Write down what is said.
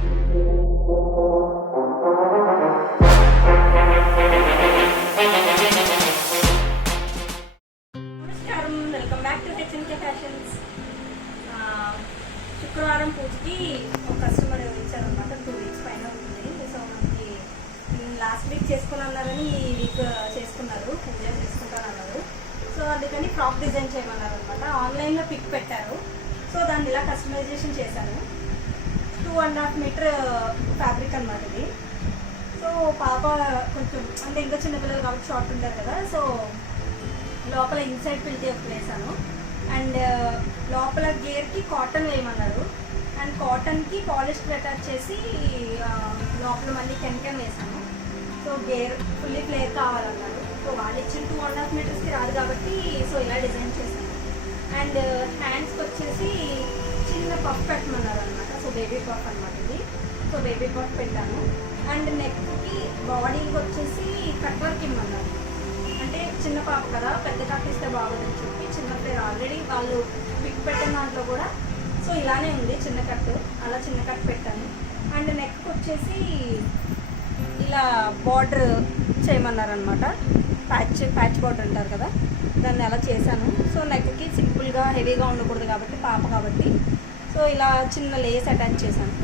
Welcome back to HNK fashions. శుక్రవారం పూజకి ఒక కస్టమర్ ఇచ్చారనమాట. 2 వీక్స్ పైన ఉంటుంది. సో మనకి లాస్ట్ వీక్ చేసుకుని అన్నారని ఈ వీక్ చేసుకున్నారు, పూజ చేసుకుంటారన్నారు. సో అందుకని ఫ్రాక్ డిజైన్ చేయమన్నారు అనమాట. ఆన్లైన్లో పిక్ పెట్టారు. సో దాన్ని ఇలా కస్టమైజేషన్ చేశాను. 2.5 మీటర్ ఫ్యాబ్రిక్ అనమాట ఇది. సో పాప కొంచెం అంటే ఇంకా చిన్నపిల్లలు కాబట్టి షార్ట్ ఉంటారు కదా. సో లోపల ఇన్సైడ్ పిల్టీ ఒకటి వేసాను. అండ్ లోపల గేర్కి కాటన్ వేయమన్నారు. అండ్ కాటన్కి పాలిస్టర్ అటాచ్ చేసి లోపల మళ్ళీ కెన్ వేసాను. సో గేర్ ఫుల్లీ ఫ్లేర్ కావాలన్నారు. సో వాళ్ళు ఇచ్చిన 2.5 మీటర్స్కి రాదు కాబట్టి సో ఇలా డిజైన్ చేశాను. అండ్ హ్యాండ్స్కి వచ్చేసి చిన్న పఫ్ పెట్టమన్నారు అనమాట. సో బేబీ పఫ్ అనమాట ఇది. సో బేబీ పఫ్ పెట్టాను. అండ్ నెక్కి బాడీకి వచ్చేసి కట్ వర్క్ ఇమ్మన్నారు. అంటే చిన్న పాప కదా, పెద్ద కట్ ఇస్తే బాగోదని చెప్పి చిన్న ఫ్లేర్ ఆల్రెడీ వాళ్ళు పిక్ పెట్టిన దాంట్లో కూడా సో ఇలానే ఉంది చిన్న కట్. అలా చిన్న కట్ పెట్టాను. అండ్ నెక్కి వచ్చేసి ఇలా బార్డర్ చేయమన్నారు అనమాట. ప్యాచ్ బార్డర్ అంటారు కదా, దాన్ని అలా చేశాను. సో నెక్కి సింపుల్గా హెవీగా ఉండకూడదు కాబట్టి పాప కాబట్టి సో ఇలా చిన్న లేస్ అటాచ్ చేశాను.